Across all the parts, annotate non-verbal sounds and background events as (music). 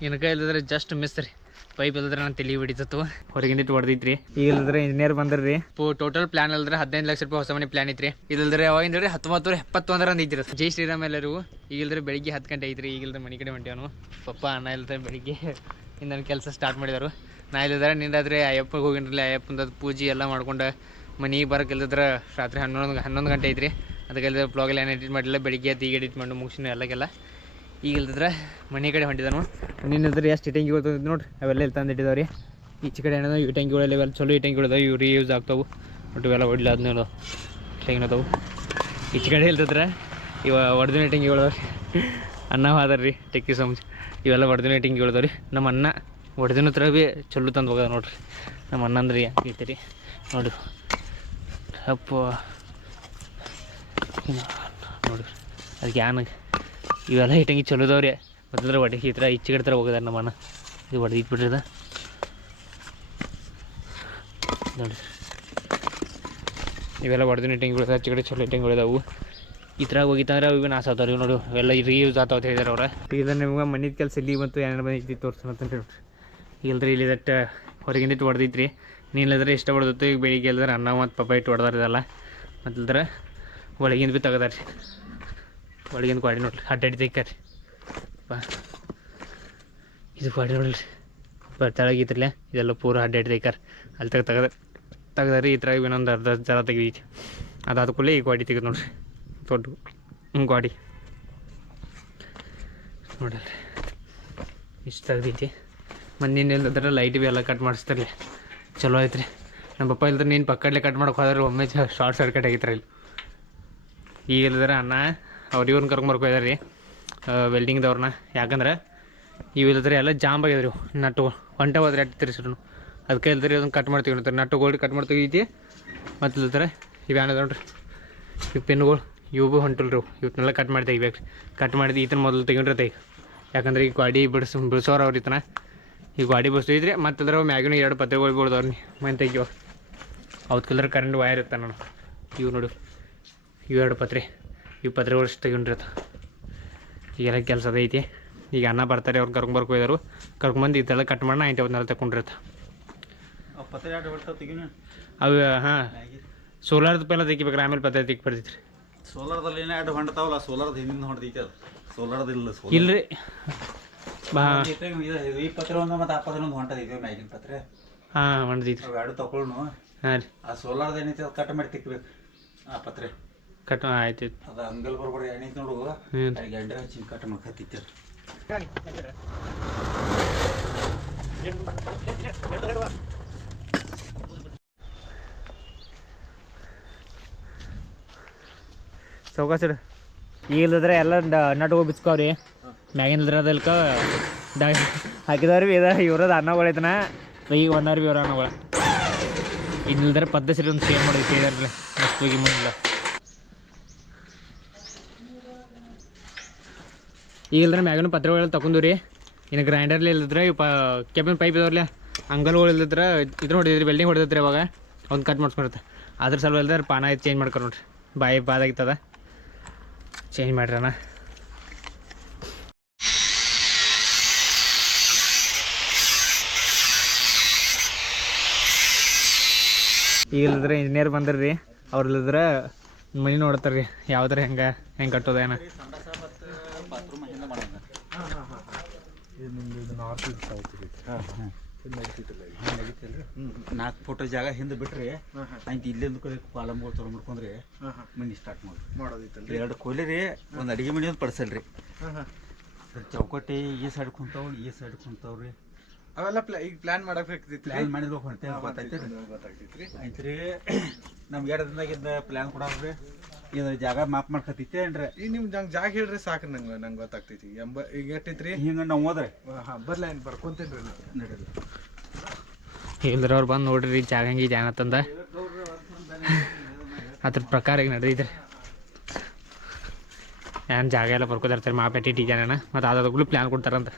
ಏನಕ ಇಲ್ಲದ್ರೆ just miss ರೀ. Pipe ಇಲ್ಲದ್ರೆ ನಾನು ತಲೆ ಹಿಡಿತತ್ತು. ಹೊರಗಿಂದಿಟ್ಟು ಹೊಡೆದಿತ್ರಿ. ಈಗ ಇಲ್ಲದ್ರೆ ಇಂಜಿನಿಯರ್ ಬಂದ್ರಿ. ಟೋಟಲ್ ಪ್ಲಾನ್ ಇಲ್ಲದ್ರೆ ಹದಿನೈದು ಲಕ್ಷ ರೂಪಾಯಿ ಹೊಸ ಮನೆ ಪ್ಲಾನ್ ಐತ್ರಿ. ಇಲ್ಲದ್ರೆ ಅವಾಗಿಂದ ರೀ ಹತ್ತೊಂಬತ್ತು ಎಪ್ಪತ್ತೊಂದರ ಅಂದಿದ್ರಿ ಜೈ ಶ್ರೀರಾಮ್ ಎಲ್ಲರೂ. ಈಗ ಇಲ್ದ್ರೆ ಬೆಳಿಗ್ಗೆ ಹತ್ತು ಗಂಟೆ ಐತ್ರಿ. ಈಗ ಇಲ್ದ್ರೆ ಮನೆ ಕಡೆ ಹೊಂಟೇವನು ಪಪ್ಪ ಅಣ್ಣ ಇಲ್ದ್ರೆ ಬೆಳಿಗ್ಗೆ (laughs) ಇಂದ ಕೆಲಸ ಸ್ಟಾರ್ಟ್ ಮಾಡಿದರು. ನಾ ಇಲ್ಲದ್ರೆ ನಿಂದಾದ್ರೆ ಅಯ್ಯಪ್ಪಗೆ ಹೋಗಿನ್ರಲ್ಲ ಅಯ್ಯಪ್ಪಂದ ಪೂಜೆ ಎಲ್ಲ ಮಾಡ್ಕೊಂಡು ಮನೆಗೆ ಬರಕ್ಕೆ ಇಲ್ಲದ್ರೆ ರಾತ್ರಿ ಹನ್ನೊಂದು ಹನ್ನೊಂದು ಗಂಟೆ ಐತ್ರಿ. ಅದಕ್ಕೆ ಇಲ್ಲದ್ರೆ ಬ್ಲಾಗ್ ಎಲ್ಲ ಏನು ಎಡಿಟ್ ಮಾಡಿಲ್ಲ ಬೆಳಿಗ್ಗೆ ಎದ್ದು ಈಗ ಎಡಿಟ್ ಮಾಡಿ ಮುಗಿಸಿನ ಎಲ್ಲಕ್ಕೆಲ್ಲ. ಈಗ ಇಲ್ದಿದ್ರೆ ಮನೆ ಕಡೆ ಹೊಂಟಿದನು. ನಿನ್ನದ್ರೆ ಎಷ್ಟು ಇಟಂಗಿಗಳು ನೋಡ್ರಿ ಅವೆಲ್ಲ ಇಲ್ಲಿ ತಂದು ರೀ ಈಚೆ ಕಡೆ ಏನದ ಇಟಂಗಿಗಳೆಲ್ಲ ಇವೆಲ್ಲ ಚಲೋ ಇಟಂಗಿಗಳಿದಾವೆ ಇವು ರೀಯೂಸ್ ಆಗ್ತಾವೆ. ಬಟ್ ಇವೆಲ್ಲ ಹೊಡ್ಲಿ ಆದ್ಮೇಲೆ ಹೆಂಗದವು ಈಚೆ ಕಡೆ ಇಲ್ದಿದ್ರೆ ಇವ ಒಡ್ದಿನ ಇಟಂಗಿಗಳು ಅನ್ನ ರೀ ಟೆಕ್ಕಿ ಸಮಜ್ ಇವೆಲ್ಲ ಒಡ್ದಿನ ಇಟಂಗಿಗಳು ರೀ ನಮ್ಮ ಅನ್ನ ಒಡ್ದಿನ ಹತ್ರ ಭೀ ಚಲೋ ತಂದು ಹೋಗದ ನೋಡ್ರಿ. ನಮ್ಮ ಅಣ್ಣ ಅಂದ್ರೆ ಆಗೈತೆ ರೀ ನೋಡಿ. ಅಪ್ಪ. ನೋಡ್ರಿ ಅದಕ್ಕೆ ಯಾನ ಇವೆಲ್ಲ ಇಟ್ಟಂಗಿ ಚಲೋ ಇದಾವೆ ರೀ. ಮೊದಲರ ಒಡೆ ಈ ಥರ ಇಚ್ಚಿಗಿಡ್ತಾರೆ ಹೋಗದಾರ ನಮ್ಮ ಅಣ್ಣ ಇದು ಹೊಡೆದು ಅದ ನೋಡಿ ಇವೆಲ್ಲ ಹೊಡೆದಿನ ಇಟ್ಟಂಗಿ ಬಿಡ್ತಾರೆ ಕಡೆ ಚಲೋ ಇಟ್ಟಂಗಿ ಇದಾವು ಈ ಥರ ಹೋಗಿತ್ತಂದ್ರೆ ಅವು ನಾಶ ಆತಾವ್ರಿ ನೋಡು. ಇವೆಲ್ಲ ರೀಯೂಸ್ ಆಗ್ತಾವ ಅಂತ ಹೇಳಿದಾರೆ ಅವ್ರ. ಈಗ ನಿಮ್ಗೆ ಮನಿದ ಕೆಲಸ ಇಲ್ಲಿ ಮತ್ತು ಏನಾರು ಬಂದೈತಿ ತೋರಿಸೋಣ ಅಂತ ಹೇಳ್ರಿ. ಇಲ್ರಿ ಇಲ್ಲಿ ದಟ್ಟ ಹೊರಗಿಂದ ಇಟ್ಟು ಹೊಡೆದೈತ್ರಿ ನೀನಿಲ್ಲದ್ರೆ ಇಷ್ಟ ಹೊಡೆದತ್ತು ಈಗ ಬೆಳಿಗ್ಗೆ ಇಲ್ಲದ್ರೆ ಅನ್ನ ಮತ್ತು ಪಪ್ಪ ಇಟ್ಟು ಹೊಡೆದಾರ ಇದೆಲ್ಲ. ಮತ್ತಿಲ್ದ್ರೆ ಒಳಗಿಂದ ಭೀ ತೆಗದಾರ ರೀ ಒಳಗಿಂದ ಗಾಡಿ ನೋಡ್ರಿ. ಅಡ್ಡಾಡಿ ತೆಗ್ಕಾರಿ ಬಾ. ಇದು ಗಾಡಿ ನೋಡ್ರಿ. ಬ ತೆಳಗಿತ್ರಲ್ಲ ಇದೆಲ್ಲ ಪೂರ ಅಡ್ಡಾಡಿ ತೆಗ್ಕಾರ ಅಲ್ಲಿ ತೆಗೆ ತೆಗದ ತೆಗ್ದಾರಿ ಇದ್ರಾಗ ಇನ್ನೊಂದು ಅರ್ಧ ಜರ ತೆಗಿದೈತಿ ಅದಾದ ಕೂಡಲೇ ಈ ಗಾಡಿ ತೆಗೆದು ನೋಡ್ರಿ. ದೊಡ್ಡ ಗಾಡಿ. ನೋಡಲ್ರಿ. ಇಷ್ಟು ತೆಗ್ದೈತಿ. ನೀನು ಇಲ್ಲದ್ರೆ ಲೈಟ್ ಭೀ ಎಲ್ಲ ಕಟ್ ಮಾಡಿಸ್ತಾರಲ್ಲ ಚಲೋ ಐತ್ರಿ. ನಮ್ಮ ಪಪ್ಪ ಇಲ್ದ್ರೆ ನೀನು ಪಕ್ಕಡ್ಲೆ ಕಟ್ ಮಾಡೋಕೆ ಹೋದ್ರೆ ಒಮ್ಮೆ ಶಾರ್ಟ್ ಸರ್ಕಟ್ ಆಗಿತ್ರಿ ಇಲ್ಲಿ ಈಗ ಇಲ್ಲದ್ರೆ ಅಣ್ಣ ಅವ್ರು ಇವ್ರನ್ನ ಕರ್ಕೊಂಬರ್ಕೊ ಇದಾರೆ ರೀ. ವೆಲ್ಡಿಂಗ್ದವ್ರನ್ನ ಯಾಕಂದ್ರೆ ಇವು ಇಲ್ಲದ್ರೆ ಎಲ್ಲ ಜಾಮ್ ಆಗ್ಯದ ರೀ ನಟ್ಟು ಒಂಟೆ ಹೋದ್ರೆ ಅಟ್ಟು ತಿರ್ಸಿರು ಅದಕ್ಕೆ ಇಲ್ದ್ರೆ ಅದನ್ನು ಕಟ್ ಮಾಡ್ತೀವಿ ನೋಡ್ತಾರೆ ನಟ್ಟು ಗೋಲ್ಡ್ ಕಟ್ ಮಾಡ್ತೀವಿ ಐತಿ ಮತ್ತು ಇಲ್ತಾರೆ ಇವು ನೋಡ್ರಿ. ಇವು ಪೆನ್ಗಳು ಇವು ಹೊಂಟಲ್ರು ಹೊಂಟಲ್ರಿ ಇವು. ಇವನ್ನೆಲ್ಲ ಕಟ್ ಮಾಡಿ ತೆಗಿಬೇಕು ಕಟ್ ಮಾಡಿದ್ದು ಈತನ ಮೊದಲು ತೆಗೊಂಡ್ರೆ ತೆಗಿ ಯಾಕಂದ್ರೆ ಈ ಗಾಡಿ ಬಿಡಿಸ್, ಬಿಡಿಸೋರು ಅವ್ರ ಈತನ. ಈ ಗಾಡಿ ಬಿಡಿಸಿದ್ರಿ ಮತ್ತೆ ಅದ್ರ ಮ್ಯಾಗಿನ ಎರಡು ಪತ್ರೆಗಳು ಬೀಳ್ದವ್ರಿ ಮನೆ ತೆಗಿಯೋ. ಅವತ್ತು ಕಲರ್ ಕರೆಂಟ್ ವೈರ್ ಇರ್ತಾನೆ ನಾನು ಇವು ನೋಡು. ಇವು ಎರಡು ಪತ್ರೆ. ಇವು ಪತ್ರೆ ವರ್ಷ ಈಗ ಈಗೆಲ್ಲ ಕೆಲಸ ಅದೈತಿ ಈಗ ಅನ್ನ ಬರ್ತಾರೆ ಅವ್ರು ಕರ್ಕೊಂಬರ್ಕೊ ಇದ್ದಾರು ಕರ್ಕೊಂಬಂದು ಇದೆಲ್ಲ ಕಟ್ ಮಾಡಿ ನೈಂಟಿ ತಗೊಂಡಿರತ್ತ ಬರ್ತಾವ ತೆಗಿನ? ಅವು ಹಾಂ. ಸೋಲಾರ್ದು ಪೆಲ್ಲ ತೆಗಿಬೇಕ್ರಿ ಆಮೇಲೆ ಪತ್ರ ತೆಗಿ ರೀ ಸೋಲಾರ್ದಲ್ಲಿ ಏನೇ ಎರಡು ಹೊಂಡ್ತಾವಲ್ಲ ಸೋಲಾರ್ದ ಹಿಂದಿನ ಹೊಡೆದೈತೆ ಅದು. ಸೋಲಾರ್ದ ಇಲ್ಲ ಇಲ್ರಿ. ಬಾ. ಈ ಪತ್ರ ಒಂದು ಮತ್ತು ಆ ಪತ್ರ ಒಂದು ಹೊಂಟದೈತೆ ಮ್ಯಾಗಿನ ಪತ್ರೆ. ಹಾಂ ಹೊಂಡದೈತಿ ಎರಡು ತಗೊಳ್ನು ಹಾಂ ರೀ. ಆ ಸೋಲಾರ್ದ ಏನೈತೆ ಅದು ಕಟ್ ಮಾಡಿ ತಿಕ್ಬೇಕು ಆ ಪತ್ರೆ. ಕಟ್ ಆಯ್ತು ಅದು ಅಂಗಲ್ ಬರ್ಬಾರ್ದು ಏನೈತೆ ನೋಡು. ಅದಕ್ಕೆ ಹಚ್ಚಿ ಕಟ್ ಮಾಡ್ಕತ್ತಿತ್ತೆ ಇಲ್ಲದ್ರೆ ಎಲ್ಲ ನಟ್ಗಳು ಬಿಚ್ಕೋರಿ. ಮ್ಯಾಗಿನ ಇಲ್ದ್ರ ಅದಲ್ಕ ಡ ಹಾಕಿದವ್ರಿ ಇದ ಇವ್ರದ ಅನ್ನಗಳೈತನ ಈಗ ಒಂದವ್ರಿ ಇವ್ರ ಅನ್ನಗಳ. ಇನ್ನಿಲ್ದ್ರೆ ಪದ್ಧತಿ ಒಂದು ಸೇರ್ ಮಾಡಿ ಸೇದಾರ್ಲೆ ಮಸ್ತ್ ಹೋಗಿ ಮುಂದಿಲ್ಲ ಈಗ ಮ್ಯಾಗನು ಪತ್ರಗಳು ತಗೊಂಡು ರೀ ಇನ್ನು ಗ್ರೈಂಡರ್ಲಿ ಇಲ್ಲದ್ರೆ ಇವು ಪ ಕೆಬಿನ್ ಪೈಪ್ ಇದಾವ್ರಲ್ಲ, ಅಂಗಲ್ಗಳು ಇಲ್ಲದ್ರೆ ಇದ್ರ ಹೊಡಿದ್ರಿ ಬೆಲ್ಡಿಂಗ್ ಹೊಡೆದಿದ್ರಿ ಇವಾಗ ಒಂದು ಕಟ್ ಮಾಡಿಸ್ಕೊಳುತ್ತೆ ಅದ್ರ ಸಲ ಇಲ್ದ್ರೆ ಪಾನ ಚೇಂಜ್ ಮಾಡ್ಕೊಂಡು ನೋಡ್ರಿ. ಬಾಯಿ ಬಾದಾಗಿತ್ತದ ಚೇಂಜ್ ಮಾಡ್ರಣ ಈಗ ಇಲ್ಲದ್ರೆ ಇಂಜಿನಿಯರ್ ಬಂದ್ರಿ, ಅವ್ರ ಇಲ್ಲದ್ರೆ ಮನೆ ನೋಡ್ತಾರೆ ರೀ ಯಾವ್ದಾರ ಹೆಂಗೆ ಹೆಂಗೆ ಕಟ್ಟೋದೇನ ನಾಲ್ಕು ಫೋಟೋ ಜಾಗ ಹಿಂದೆ ಬಿಟ್ರಿ ಆಯ್ತು ಇಲ್ಲಿಂದ ಕಡೆ ಕಾಲಮ್ಗಳು ತೊಗೊಂಡು ಮಾಡ್ಕೊಂಡ್ರಿ ಮನಿ ಸ್ಟಾರ್ಟ್ ಮಾಡಿ ಎರಡು ಕೊಲೆ ರೀ ಒಂದು ಅಡಿಗೆ ಮನೆ ಒಂದು ಪಡಿಸಲ್ರಿ. ಚೌಕಟ್ಟಿ ಈ ಸೈಡ್ ಕುಂತಾವ್ ಈ ಸೈಡ್ ಕುಂತಾವ್ರಿ. ಅವೆಲ್ಲ ಪ್ಲಾ ಈಗ ಪ್ಲಾನ್ ಮಾಡಬೇಕಿತ್ತು ಪ್ಲಾನ್ ಮಾಡಿದ್ವಿ ಹೊಂಟೆ ಗೊತ್ತೈತೆ ಗೊತ್ತಾಗ್ತೈತ್ರಿ ಆಯ್ತು ರೀ. (clears throat) ನಮ್ಗೆ ಎರಡು ದಿನದಾಗಿಂದ ಪ್ಲಾನ್ ಕೊಡೋದ್ರಿ ಇದು ಜಾಗ ಮಾಪ್ ಮಾಡ್ಕತ್ತಿತ್ತೆ ಏನ್ರಿ? ಈಗ ನಿಮ್ ನಂಗೆ ಜಾಗ ಹೇಳ್ರಿ ಸಾಕು ನಂಗೆ ನಂಗೆ ಗೊತ್ತಾಗ್ತೈತಿ. ಎಂಬ ಈಗ ಎಟ್ಟಿತ್ರಿ? ಹಿಂಗ ನಾವು ಹೋದ್ರೆ? ಹಾ ಬರ್ಲ ಏನು ಬರ್ಕೊಂತೇನ್ರಿ ನಡೀರಿ. ಇಲ್ದ್ರ ಅವ್ರು ಬಂದು ನೋಡ್ರಿ ಜಾಗ ಹಂಗೆ ಇದೆ ಏನತ್ತಂದ ಅದ್ರ ಪ್ರಕಾರ ಈಗ ನಡೆದಿದ್ರಿ ಏನು ಜಾಗ ಎಲ್ಲ ಬರ್ಕೋದಿರ್ತಾರೆ ಮಾಪೇಟಿ ಜನ ಮತ್ತು ಅದಾದಗಳು ಪ್ಲ್ಯಾನ್ ಕೊಡ್ತಾರಂತ.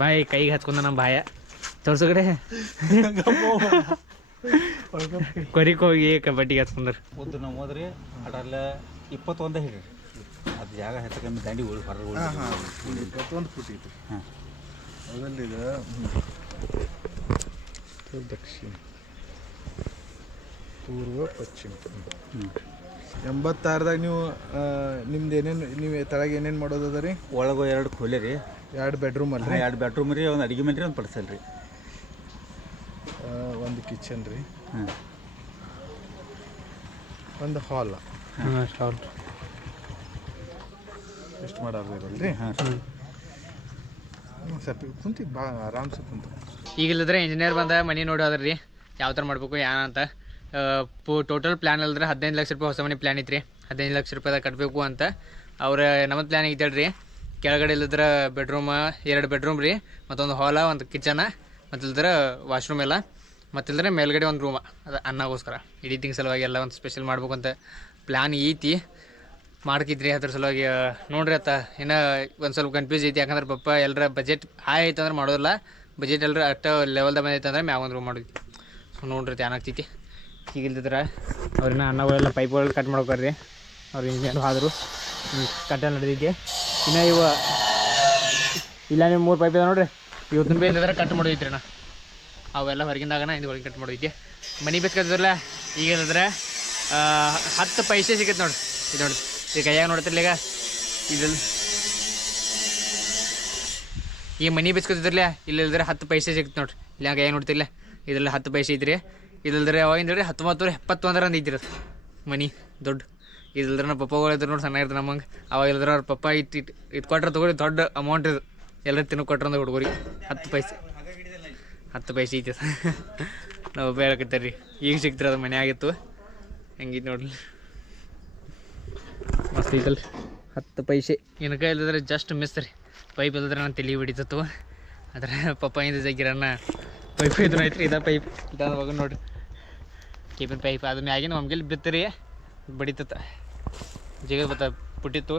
ಬಾಯ್ ಕೈಗೆ ಹತ್ಕೊಂಡ ನಮ್ಮ ಬಾಯ. ತೋರ್ಸು ಕಡೆ. (laughs) ಕೊರಿಕ್ ಹೋಗಿ ಕಬಡ್ಡಿಗೆ ಹಚ್ಕೊಂಡ್ರು ಉದ್ದ ನಾವು ಹೋದ್ರಿ ಅಡಲ್ಲ ಇಪ್ಪತ್ತೊಂದೇ ಹಿಡ್ರಿ ಅದು ಜಾಗ ಹೆಚ್ಚು ಕಮ್ಮಿ ದಂಡಿ ಉಳಿ ಹೊರಗೆ ಇಪ್ಪತ್ತೊಂದು ಫುಟ್ ಇತ್ತು ಹಾಂ. ಅದ್ರಲ್ಲಿ ದಕ್ಷಿಣ ಪೂರ್ವ ಪಶ್ಚಿಮ. ಹ್ಞೂ ಎಂಬತ್ತಾರದಾಗ ನೀವು ನಿಮ್ದು ಏನೇನು ನೀವು ತಳಗ ಏನೇನು ಮಾಡೋದು ಅದ ರೀ ಒಳಗೆ ಎರಡು ಖೋಲೆ ರೀ. ಎರಡು ಬೆಡ್ರೂಮ್ ಅಲ್ಲ ಎರಡು ಬೆಡ್ರೂಮ್ ರೀ ಒಂದು ಅಡುಗೆ ಮನೆ ರೀ ಒಂದು ಪಡಿಸಲ್ ರೀ. ಒಂದು ಕಿಚನ್ ರೀ. ಹಾಂ. ಒಂದು ಹಾಲ್ ಹಾಂ. ಎಷ್ಟು ಮಾಡಿ ಹಾಂ. ಸ್ವಲ್ಪ ಕುಂತಿ ಬಾ ಆರಾಮ್ಸೆ ಕುಂತ. ಈಗಿಲ್ಲದ್ರೆ ಇಂಜಿನಿಯರ್ ಬಂದ ಮನೆ ನೋಡೋದ್ರಿ ಯಾವ ಥರ ಮಾಡಬೇಕು ಏನಂತ ಟೋಟಲ್ ಪ್ಲ್ಯಾನ್ ಅಲ್ಲದ್ರೆ ಹದಿನೈದು ಲಕ್ಷ ರೂಪಾಯಿ ಹೊಸ ಮನೆ ಪ್ಲ್ಯಾನ್ ಐತ್ರಿ. ಹದಿನೈದು ಲಕ್ಷ ರೂಪಾಯಿದಾಗ ಕಟ್ಟಬೇಕು ಅಂತ. ಅವ್ರ ನಮ್ಮದು ಪ್ಲ್ಯಾನ್ ಐತಲ್ರಿ ಕೆಳಗಡೆ ಇಲ್ಲದ್ರ ಬೆಡ್ರೂಮ ಎರಡು ಬೆಡ್ರೂಮ್ ರೀ ಮತ್ತೊಂದು ಹಾಲ ಒಂದು ಕಿಚನ ಮತ್ತಿಲ್ದ್ರ ವಾಶ್ರೂಮ್ ಎಲ್ಲ. ಮತ್ತಿಲ್ದ್ರೆ ಮೇಲ್ಗಡೆ ಒಂದು ರೂಮ ಅದು ಅನ್ನಗೋಸ್ಕರ ಇಡೀ ಸಲುವಾಗಿ ಎಲ್ಲ ಒಂದು ಸ್ಪೆಷಲ್ ಮಾಡ್ಬೇಕು ಅಂತ ಪ್ಲ್ಯಾನ್ ಐತಿ ಮಾಡ್ಕಿದ್ರಿ ಅದ್ರ ಸಲುವಾಗಿ ನೋಡ್ರಿ ಅತ್ತ, ಇನ್ನು ಒಂದು ಸ್ವಲ್ಪ ಕನ್ಫ್ಯೂಸ್ ಐತಿ. ಯಾಕಂದ್ರೆ ಪಪ್ಪ ಎಲ್ಲರ ಬಜೆಟ್ ಹಾಯ್ ಐತೆ ಅಂದ್ರೆ ಮಾಡೋದಿಲ್ಲ. ಬಜೆಟ್ ಎಲ್ಲರ ಅಷ್ಟು ಲೆವೆಲ್ದಾಗ ಬಂದೈತೆ ಅಂದ್ರೆ ಮ್ಯಾಗ ಒಂದು ರೂಮ್ ಮಾಡಿದ್ವಿ ಸೊ ನೋಡ್ರಿ ಆಗ್ತೈತಿ. ಈಗ ಇಲ್ದಿದ್ರೆ ಅವ್ರನ್ನ ಅನ್ನಗಳೆಲ್ಲ ಪೈಪ್ಗಳು ಕಟ್ ಮಾಡ್ಕೊಡ್ರಿ ಅವ್ರು ಇಂಜಿನಿಯರ್ ಆದರು. ಕಟ್ಟ ನಡೆದಿದ್ದೆ ಇನ್ನು ಇವ, ಇಲ್ಲ ನೀವು ಮೂರು ಪೈಪ್ ಇದೆ ನೋಡ್ರಿ. ಇವತ್ತಿನ ಬೇಕಿದ್ರೆ ಕಟ್ ಮಾಡಿದ್ರಿ ನಾ ಅವೆಲ್ಲ ಹೊರಗಿಂದಾಗನ ಇದು ಒಳಗೆ ಕಟ್ ಮಾಡೋದೈತಿ. ಮನಿ ಬೇಸ್ಕದ್ರಲ್ಲ ಈಗ ಇಲ್ಲದ್ರೆ ಹತ್ತು ಪೈಸೆ ಸಿಗತ್ತೆ ನೋಡ್ರಿ ಇದು ನೋಡಿ. ಈಗ ಕೈಯಾಗ ನೋಡ್ತಿರ್ಲಿ ಈಗ? ಇದ್ರಲ್ಲಿ. ಈ ಮನಿ ಬಿಸ್ಕೊತಿದ್ರಲ್ಲ ಇಲ್ಲಿಲ್ದ್ರೆ ಹತ್ತು ಪೈಸೆ ಸಿಗುತ್ತೆ ನೋಡ್ರಿ ಇಲ್ಲ ಕೈಯಾಗ ನೋಡ್ತಿರ್ಲ? ಇದ್ರಲ್ಲಿ ಹತ್ತು ಪೈಸೆ ಐತ್ರಿ ಅವಾಗಿಂದ ಹೇಳ್ರಿ ಹತ್ತೊಂಬತ್ತು ಎಪ್ಪತ್ತೊಂದರ ಅದು ಮನಿ ದೊಡ್ಡ. ಇದಿಲ್ದ್ರೆ ನಮ್ಮ ಪಪ್ಪಗಳು ಇದ್ರು ನೋಡಿ, ಸಣ್ಣ ಇರ್ತದೆ ನಮ್ಮಂಗೆ. ಅವಾಗ ಇಲ್ದ್ರೆ ಅವ್ರ ಪಪ್ಪ ಇಟ್ಟು ಇಟ್ಟು ಇದು ಕೊಟ್ರೆ ತೊಗೊಳಿ ದೊಡ್ಡ ಅಮೌಂಟ್ ಇದು ಎಲ್ಲರೂ ತಿನ್ನೋ ಕೊಟ್ರೆ ಅಂದ್ರೆ ಹುಡುಗರಿಗೆ. ಹತ್ತು ಪೈಸೆ. ಹತ್ತು ಪೈಸೆ ಐತಿ ನಾವು ನಾವು ರೀ ಈಗ ಸಿಕ್ತಿರ ಅದು ಮನೆ ಆಗಿತ್ತು. ಹೆಂಗಿತ್ತು ನೋಡ್ರಿ. ಮಸ್ತ್ ಐತಲ್ರಿ. ಹತ್ತು ಪೈಸೆ. ಏನಕ್ಕೆ ಇಲ್ಲದ್ರೆ ಜಸ್ಟ್ ಮಿಸ್ ರೀ. ಪೈಪ್ ಇಲ್ಲದ್ರೆ ನಾನು ತಲೆ ಬಿಡಿತತ್ತು. ಅದ್ರ ಪಪ್ಪ ಇಂದ ಜಗ್ಗಿರನ್ನ ಪೈಪ್ ಇದ್ರ ಐತ್ರಿ ಇದ ಪೈಪ್. ಇದ ಹೋಗ ನೋಡ್ರಿ. ಕೇಪಿನ ಪೈಪ್ ಅದು ಮ್ಯಾಗಿನ ಒಮ್ಗೆಲ್ ಬಿತ್ತರಿ. ಬಡಿತತ್ತ. ಜಗ ಬತ್ತ ಪುಟ್ಟಿತ್ತು.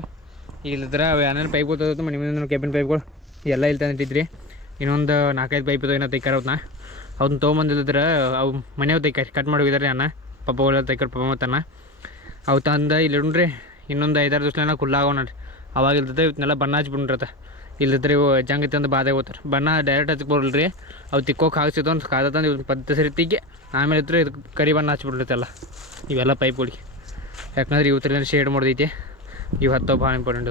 ಈಗ ಇಲ್ಲದ್ರೆ ಅವು ಏನೇನು ಪೈಪ್ ಗೊತ್ತಾಗುತ್ತೆ ಮನೆ ಮುಂದೆ ಕೇಪಿನ ಪೈಪ್ಗಳು. ಎಲ್ಲ ಇಲ್ಲಿ ತಂದಿಟ್ಟಿದ್ರಿ. ಇನ್ನೊಂದು ನಾಲ್ಕೈದು ಪೈಪ್ ಏನೋ ತೈಕಾರ ಅವ್ನ ಅವ್ನ ತೊಗೊಂಬಂದಿದ್ರೆ ಅವು ಮನೆಯವ್ ತೈಕ ಕಟ್ ಮಾಡಿ ಹೋಗಿದಾರೆ ಪಪ್ಪ ಒಳ್ಳೆ ತೈಕಾರ ಪಪ್ಪ ಮತ್ತನ್ನ ಅವು ತಂದ ಇಲ್ಲಿ ಇಡ್ರಿ ಇನ್ನೊಂದು ಐದಾರು ದಿವ್ಸ ಕುಲ್ಲಾಗವ ನೋಡ್ರಿ ಅವಾಗ ಇಲ್ದತೆ ಇವನ್ನೆಲ್ಲ ಬಣ್ಣ ಹಚ್ಬಿಟ್ರತ ಇಲ್ಲದ್ರೆ ಇವು ಜಂಗ್ ತಂದು ಬಾಧೆ ಹೋಗ್ತಾರೆ ಬಣ್ಣ ಡೈರೆಕ್ಟ್ ಹಚ್ಚಿ ಬರಲ್ರಿ, ಅವು ತಿಕ್ಕೋಕೆ ಹಾಕ್ಸಿದ್ದು ಒಂದು ಕಾದ ತಂದು ಇವ್ ಪದ್ಧತಿ ಆಮೇಲೆ ಇದ್ರೆ ಇದು ಕರಿ ಬಣ್ಣ ಹಚ್ಬಿಡ್ರೈತಲ್ಲ ಇವೆಲ್ಲ ಪೈಪ್ಗಳಿಗೆ. ಯಾಕಂದ್ರೆ ಇವತ್ತಿನ ಶೇಡ್ ಮಾಡ್ದೈತೆ. ಇವು ಹತ್ತೋ ಭಾಳ ಇಂಪಾರ್ಟೆಂಟ್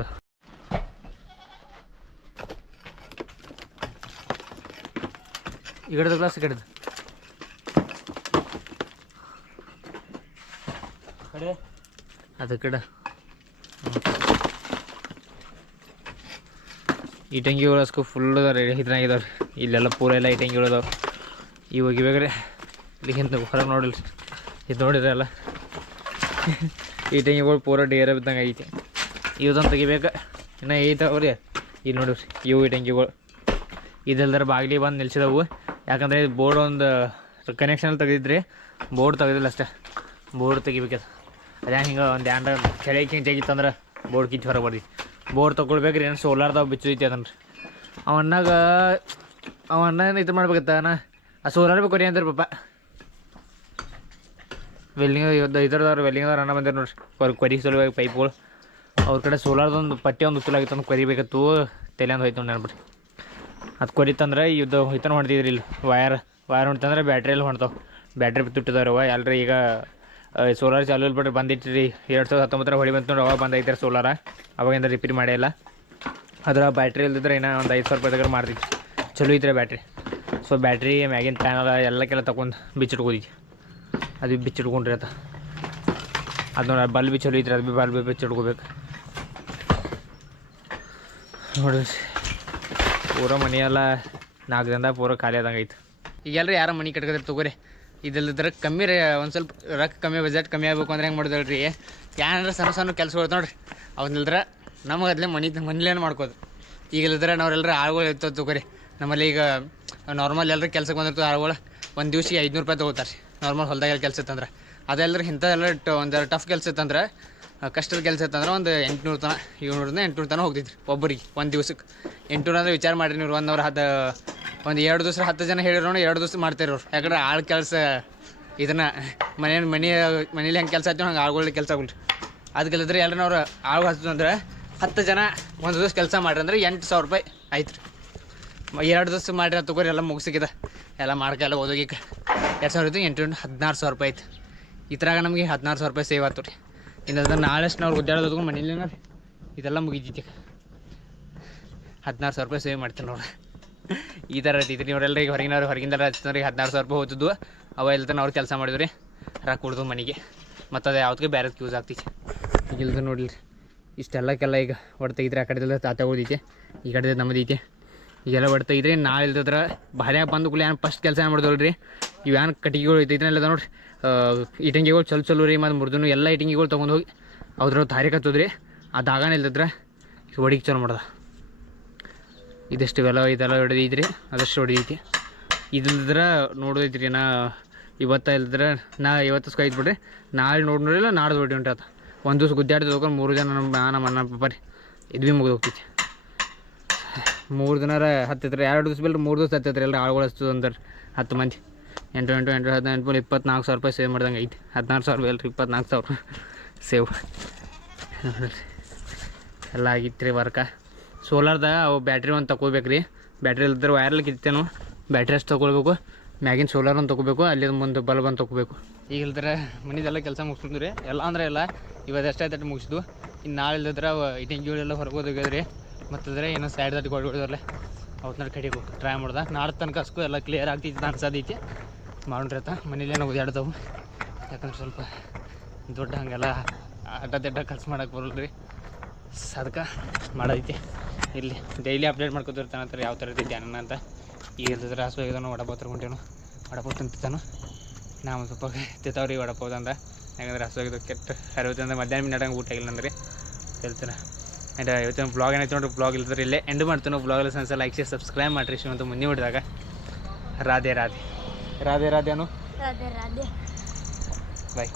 ಈ ಕಡೆದು ಗ್ಲಾಸ್ ಈ ಕಡೆದು ಕಡೆ ಅದು ಕಡೆ ಇಟಂಗಿ ಒಳಸ್ಕೊ ಫುಲ್ ರೆಡಿ ಇದ್ರಾಗಿದಾವ್ರಿ ಇಲ್ಲೆಲ್ಲ ಪೂರ ಎಲ್ಲ ಇಟಂಗಿ ಅದಾವ ಇವಾಗ ಇವಾಗ್ರೆ ಇಲ್ಲಿಗಿಂತ ಹೊರಗೆ ನೋಡಿಲ್ಲ ಇದು ನೋಡಿದ್ರೆ ಅಲ್ಲ. ಇಟಂಗಿಗಳು ಪೂರ ಡೇರ ಬಿದ್ದಂಗೆ ಐತಿ. ಇವತ್ತೊಂದು ತೆಗಿಬೇಕು. ಇನ್ನು ಐತವ್ರಿ ಇಲ್ಲಿ ನೋಡಿರಿ ಇವು ಇಟಂಗಿಗಳು ಇದಲ್ದರ ಬಾಗಿಲಿ ಬಂದು ನಿಲ್ಸಿದವು. ಯಾಕಂದರೆ ಬೋರ್ಡ್ ಒಂದು ಕನೆಕ್ಷನ್ ತೆಗೆದಿದ್ರಿ ಬೋರ್ಡ್ ತೆಗೆದಿಲ್ಲ ಅಷ್ಟೇ. ಬೋರ್ಡ್ ತೆಗಿಬೇಕದು ಅದೇ. ಹಿಂಗೆ ಒಂದು ಯಾಂಡ ಚಳಿ ಹಿಂಗೆ ತೆಗಿತ್ತಂದ್ರೆ ಬೋರ್ಡ್ ಕಿಚ್ಚು ಹೊರಗೆ ಬರ್ದಿ. ಬೋರ್ಡ್ ತೊಗೊಳ್ಬೇಕ್ರಿ, ಏನು ಸೋಲಾರ್ದಾಗ ಬಿಚ್ಚೈತಿ ಅದನ್ನ. ಅವನ್ನಾಗ ಅವನ್ನ ಇದು ಮಾಡ್ಬೇಕತ್ತ ನಾ ಆ ಸೋಲಾರ್ ಬೇಕು ರೀ ಅಂದ್ರೆ ಪಾಪ. ವೆಲ್ಲಿಂಗ್ ಇದ್ರದವ್ರು ವೆಲ್ಡಿಂಗ್ದವ್ರು ಅಣ್ಣ ಬಂದಿರು ನೋಡ್ರಿ. ಕೊರ್ ಕೊರಿ ಸಲುವಾಗಿ ಪೈಪ್ಗಳು ಅವ್ರ ಕಡೆ ಸೋಲಾರ್ದೊಂದು ಪಟ್ಟಿ ಒಂದು ಉತ್ತಲಾಗಿತ್ತು ಅಂದ್ರೆ ಕೊರಿಬೇಕತ್ತು. ತಲೆ ಒಂದು ಹೋಯ್ತು ನೆನ್ಬಿಡ್ರಿ ಅದು ಕೊರಿತಂದ್ರೆ ಇದು ಹೊಯ್ತನ ಹೊಡ್ತಿದ್ರಿ ಇಲ್ಲಿ. ವಯರ್ ವಯರ್ ಹೊಂಟಂದ್ರೆ ಬ್ಯಾಟ್ರಿ ಎಲ್ಲ ಹೊಣ್ತಾವೆ ಬ್ಯಾಟ್ರಿ ತುಟ್ಟಿದವ್ರವ ಎಲ್ಲರೂ ಈಗ ಸೋಲಾರ್ ಚಾಲು ಬಿಡ್ರಿ ಬಂದಿಟ್ಟಿರಿ. ಎರಡು ಸಾವಿರದ ಹತ್ತೊಂಬತ್ತರ ಹೊಳಿ ಬಂತು ನೋಡಿ ಅವಾಗ ಬಂದೈತೆ ಸೋಲಾರ ಅವಾಗಿಂದ ರಿಪೇರಿ ಮಾಡೇ ಇಲ್ಲ. ಅದ್ರ ಬ್ಯಾಟ್ರಿ ಇಲ್ದಿದ್ರೆ ಇನ್ನೂ ಒಂದು ಐದು ಸಾವಿರ ರೂಪಾಯಿ ತಗರ ಮಾಡ್ತಿತ್ತು ಚಲೋ ಐತ್ರಿ ಬ್ಯಾಟ್ರಿ ಸೊ ಬ್ಯಾಟ್ರಿ ಮ್ಯಾಗಿನ ಪ್ಯಾನಲ್ಲ ಎಲ್ಲಕ್ಕೆಲ್ಲ ತಗೊಂಡು ಬಿಚ್ಚಿಟ್ಕೋದಿತ್ತು ಅದು ಬಿಚ್ಚಿಟ್ಕೊಂಡ್ರಿ ಆತ ಅದು ನೋಡಿ ಬಲ್ ಬಿ ಚಲೋ ಐತ್ರಿ, ಅದು ಬಿ ಬಲ್ಬ್ ಬಿಚ್ಚಿಟ್ಕೋಬೇಕು. ನೋಡಿ ಪೂರ ಮನೆಯೆಲ್ಲ ನಾಲ್ಕು ದಿನದಾಗ ಪೂರ ಖಾಲಿ ಆದಂಗೆ ಐತೆ. ಈಗೆಲ್ಲರೂ ಯಾರೋ ಮನೆ ಕಟ್ಕೋದ್ರೆ ತಗೋರಿ. ಇದಿಲ್ಲದ್ರೆ ಕಮ್ಮಿ ರೀ, ಒಂದು ಸ್ವಲ್ಪ ರೊಕ್ಕ ಕಮ್ಮಿ, ಬಜೆಟ್ ಕಮ್ಮಿ ಆಗ್ಬೇಕು ಅಂದ್ರೆ ಹೆಂಗೆ ಮಾಡಿದಲ್ರಿ ಅಂದ್ರೆ ಸಣ್ಣ ಸಣ್ಣ ಕೆಲ್ಸಗಳು ನೋಡ್ರಿ. ಅವನಿಲ್ದ್ರೆ ನಮಗೆ ಅದ್ಲೇ ಮನೆ ಮನೇಲೇನು ಮಾಡ್ಕೋದು. ಈಗ ನಾವೆಲ್ಲರೂ ಆಳುಗಳು ಇರ್ತದೆ ತಗೋರಿ. ನಮ್ಮಲ್ಲಿ ಈಗ ನಾರ್ಮಲ್ ಎಲ್ಲರೂ ಕೆಲ್ಸಕ್ಕೆ ಬಂದಿರ್ತದೆ ಆಳುಗಳು ಒಂದು ದಿವ್ಸಕ್ಕೆ ಐದುನೂರು ರೂಪಾಯಿ ತೊಗೋತಾರೆ ನಾರ್ಮಲ್ ಹೊಲ್ದಾಗೆಲ್ಲ ಕೆಲಸ ಇತ್ತಂದ್ರೆ. ಅದೆಲ್ಲರೂ ಇಂಥದ್ದೆಲ್ಲ ಒಂದು ಟಫ್ ಕೆಲಸ ಇತ್ತಂದ್ರೆ ಕಷ್ಟದ ಕೆಲಸ ಇತ್ತಂದ್ರೆ ಒಂದು ಎಂಟುನೂರು ತನ ಏಳ್ನೂರಿಂದ ಎಂಟುನೂರು ತನಕ ಹೋಗ್ತಿದ್ರು ಒಬ್ಬರಿಗೆ, ಒಂದು ದಿವ್ಸಕ್ಕೆ. ಎಂಟುನೂರು ಅಂದ್ರೆ ವಿಚಾರ ಮಾಡಿರಿ ನೀವು, ಒಂದು ಅವ್ರು ಹತ್ತು ಒಂದು ಎರಡು ದಿವಸ ಹತ್ತು ಜನ ಹೇಳಿರೋಣ ಎರಡು ದಿವಸ ಮಾಡ್ತಾರೆ ಅವ್ರು ಯಾಕಂದ್ರೆ ಆಳು ಕೆಲಸ, ಇದನ್ನು ಮನೆ ಮನೆ ಮನೇಲಿ ಹೆಂಗೆ ಕೆಲಸ ಆಯ್ತು ಹಂಗೆ ಆಳುಗಳ ಕೆಲಸ ಆಗಲ್ರಿ. ಅದಕ್ಕೆಲ್ಲದ್ರೆ ಎಲ್ಲರೂ ಅವ್ರು ಆಳು ಹತ್ತು ಅಂದ್ರೆ ಹತ್ತು ಜನ ಒಂದು ದಿವಸ ಕೆಲಸ ಮಾಡ್ರಿ ಅಂದ್ರೆ ಎಂಟು ಸಾವಿರ ರೂಪಾಯಿ ಆಯ್ತು ರೀ ಎರಡು ದಿವಸ ಮಾಡಿರಿ ಅದು ತಗೋರಿ, ಎಲ್ಲ ಮುಗಿಸಿಕಿದೆ ಎಲ್ಲ ಮಾಡ್ಕೆಲ್ಲ ಓದೋಗಿಕ್ಕೆ. ಎರಡು ಸಾವಿರ ಇತ್ತು ಎಂಟು ಹದಿನಾರು ಸಾವಿರ ರೂಪಾಯಿ ಆಯ್ತು. ಥರ ನಮಗೆ ಹದಿನಾರು ಸಾವಿರ ರೂಪಾಯಿ ಸೇವ್ ಆಯ್ತು ರೀ. ಇನ್ನು ನಾಳೆಷ್ಟು ನಾವು ತೊಗೊಂಡು ಮನೇಲಿನ ಇದೆಲ್ಲ ಮುಗಿದಿದ್ದೆ ಹದಿನಾರು ಸಾವಿರ ರೂಪಾಯಿ ಸೇವ್ ಮಾಡ್ತೀನಿ ನೋಡ್ರಿ. ಈ ಥರ ಇದ್ರಿ ನೀವೆಲ್ಲ ಈಗ ಹೊರಗಿನವ್ರು ಹೊರಗಿಂದ ಹದಿನಾರು ಸಾವಿರ ರೂಪಾಯಿ ಹೋಗ್ತಿದ್ವು. ಅವ ಇಲ್ತಾನೆ ಅವ್ರು ಕೆಲಸ ಮಾಡಿದ್ರಿ. ರೊಕ್ಕ ಕೊಡ್ದು ಮನೆಗೆ. ಮತ್ತು ಅದು ಯಾವ್ದಕ್ಕೆ ಬೇರೆದಕ್ಕೆ ಯೂಸ್ ಆಗ್ತೈತಿ ಈಗ ಇಲ್ದ ನೋಡ್ಲಿ ಇಷ್ಟೆಲ್ಲಕ್ಕೆಲ್ಲ ಈಗ ಹೊಡೆ ಇದ್ರೆ ಆ ಕಡೆದೆಲ್ಲ ತಾತಗೊಳ್ದೈತಿ ಈ ಕಡೆ ನಮ್ಮದೈತೆ ಈಗೆಲ್ಲ ಹೊಡೆ ತೆಗಿದ್ರೆ ನಾಳೆ ಇಲ್ದಿದ್ರೆ ಭಾರಿ ಬಂದು ಕೂಡ ಏನು ಫಸ್ಟ್ ಕೆಲಸ ಏನು ಮಾಡಿದ್ರಿ ರೀ ಇವು ಏನು ಕಟ್ಟಿಗೆಗಳು ಐತೈತೆ ಇಲ್ಲದ ನೋಡ್ರಿ. ಇಟಂಗಿಗಳು ಚಲೋ ಚಲೋ ರೀ ಮತ್ತು ಮುರಿದನು ಎಲ್ಲ ಇಟಂಗಿಗಳು ತೊಗೊಂಡು ಹೋಗಿ ಅದ್ರೊಳಗೆ ಆ ದಾಗನ ಇಲ್ದಿದ್ರೆ ಹೊಡಿಗೆ ಚಲೋ ಮಾಡ್ದ. ಇದಿಷ್ಟು ಇವೆಲ್ಲ ಇದೆಲ್ಲ ಹೊಡೆದೈತ್ರಿ ಅದಷ್ಟು ಹೊಡೆದೈತಿ ಇದಿಲ್ದ್ರೆ ನೋಡೋದೈತ್ರಿ ನಾ ಇವತ್ತು ಇಲ್ದ್ರೆ ನಾ ಇವತ್ತು ಸ್ಕೈ ಬಿಡ್ರಿ ನಾಳೆ ನೋಡಿ ಇಲ್ಲ, ನಾಡ್ದು ಹೊಡಿ ಉಂಟಾತ. ಒಂದು ದಿವ್ಸ ಗುದ್ದಾಡಿದ ತೊಗೊಂಡು ಮೂರು ಜನ ನಮ್ಮ ನಮ್ಮ ಪಪ್ಪ ರೀ ಇದು ಭೀ ಮುಗಿದು ಹೋಗ್ತೈತಿ ಮೂರು ದಿನಾರ ಹತ್ತೈತ್ರಿ, ಎರಡು ದಿವ್ಸ ಬಿಲ್ರಿ ಮೂರು ದಿವಸ ಹತ್ತೈತ್ರಿ ಎಲ್ಲ ಆಳುಗಳು ಹಚ್ತದೆ ಅಂದ್ರೆ ಹತ್ತು ಮಂದಿ. ಎಂಟು ಎಂಟು ಎಂಟು ಹದಿನೆಂಟು ಮೇಲೆ ಇಪ್ಪತ್ನಾಲ್ಕು ಸಾವಿರ ರೂಪಾಯಿ ಸೇವ್ ಮಾಡ್ದಂಗೆ ಐತಿ. ಹದಿನಾರು ಸಾವಿರ ರೂಪಾಯಿ ಅಲ್ರಿ ಇಪ್ಪತ್ನಾಲ್ಕು ಸಾವಿರ (laughs) ಸೇವ್. ಎಲ್ಲ ಆಗಿತ್ತು ರೀ ವರ್ಕ. ಸೋಲಾರ್ದ ಅವು ಬ್ಯಾಟ್ರಿ ಒಂದು ತಗೋಬೇಕು ರೀ ಬ್ಯಾಟ್ರಿ ಇಲ್ದ್ರೆ ವೈರ್ಲ್ ಕಿತ್ತೇನು. ಬ್ಯಾಟ್ರಿ ಅಷ್ಟು ತೊಗೊಳ್ಬೇಕು ಮ್ಯಾಗಿನ ಸೋಲಾರ್ ಒಂದು ತೊಗೋಬೇಕು ಅಲ್ಲಿ ಮುಂದೆ ಬಲ್ಬ್ ಒಂದು ತೊಗೋಬೇಕು ಈಗ ಇಲ್ದ್ರೆ ಮನಿದೆಲ್ಲ ಕೆಲಸ ಮುಗಿಸಿದ್ವಿ ರೀ. ಎಲ್ಲ ಅಂದ್ರೆ ಎಲ್ಲ ಇವತ್ತು ಎಷ್ಟಾಯ್ತು ಮುಗಿಸಿದ್ವು ಇನ್ನು ನಾಳೆ ಇಲ್ದಿದ್ರೆ ಅವು ಇಟಂಗಿಗಳೆಲ್ಲ ಹೊರಗೆ ಮತ್ತದ್ರೆ ಏನೋ ಸೈಡ್ ದಟ್ಟು ಅವತ್ತು ಕಡಿಬೇಕು ಟ್ರೈ ಮಾಡ್ದೆ. ನಾಳೆ ತನಕ ಅಸ್ಕು ಎಲ್ಲ ಕ್ಲಿಯರ್ ಆಗ್ತೈತಿ ಅಂತ ಅನ್ಸದೈತಿ ಮಾಡ್ರಿ ಆತ ನಾವು ಓದಾಡ್ತಾವು ಯಾಕಂದ್ರೆ ಸ್ವಲ್ಪ ದೊಡ್ಡ ಹಂಗೆಲ್ಲ ಅಡ್ಡ ದಿಡ್ಡ ಖರ್ಚು ಮಾಡೋಕ್ಕೆ ಬರಲ್ಲ ರೀ ಅದಕ್ಕೆ ಮಾಡೈತಿ. ಇಲ್ಲಿ ಡೈಲಿ ಅಪ್ಡೇಟ್ ಮಾಡ್ಕೊತಿರ್ತಾನೆ ಅಂತಾರೆ ಯಾವ ಥರ ಇರ್ತೈತಿ ಅನ್ನ ಅಂತ. ಈಗ ಇಲ್ದಿದ್ರೆ ಹಸು ಆಗಿದಾನು ವಡಪಾವ್ ತರ್ಕೊಂಡೇನು ವಡಪಾವ್ ತಿಂತಾನು ನಾ ಒಂದು ಸ್ವಲ್ಪ ತಿಂತಾವ್ರಿ ವಡಪಾವ್ ಅಂತ. ಯಾಕಂದ್ರೆ ಹಸು ಆಗಿದ್ದು ಕೆಟ್ಟ ಅರವತ್ತಿಂದ ಮಧ್ಯಾಹ್ನ ಮಿನಿಟ್ ಊಟ ಆಗಿಲ್ಲ ಅಂದ್ರೆ ಹೇಳ್ತಾರೆ ಆ್ಯಂಡ್ ಇವತ್ತಿನ ಬ್ಲಾಗ್ ಏನೈತೆ ನೋಡಿ ಬ್ಲಾಗ್ ಇಲ್ದ್ರೆ ಇಲ್ಲೇ ಎಂಡ್ ಮಾಡ್ತೀನಿ. ಬ್ಲಾಗಲ್ಲಿ ಸನ್ಸ ಲೈಕ್ ಶೇರ್ ಸಬ್ಸ್ಕ್ರೈಬ್ ಮಾಡಿರಿ. ಶಿವಂತ ಮುಂದೆ ಹೊಡೆದಾಗ ರಾಧೆ ರಾಧೆ. ರಾಧೆ ರಾಧೆ ಅನು ರಾಧೆ ರಾಧೆ ಬಾಯ್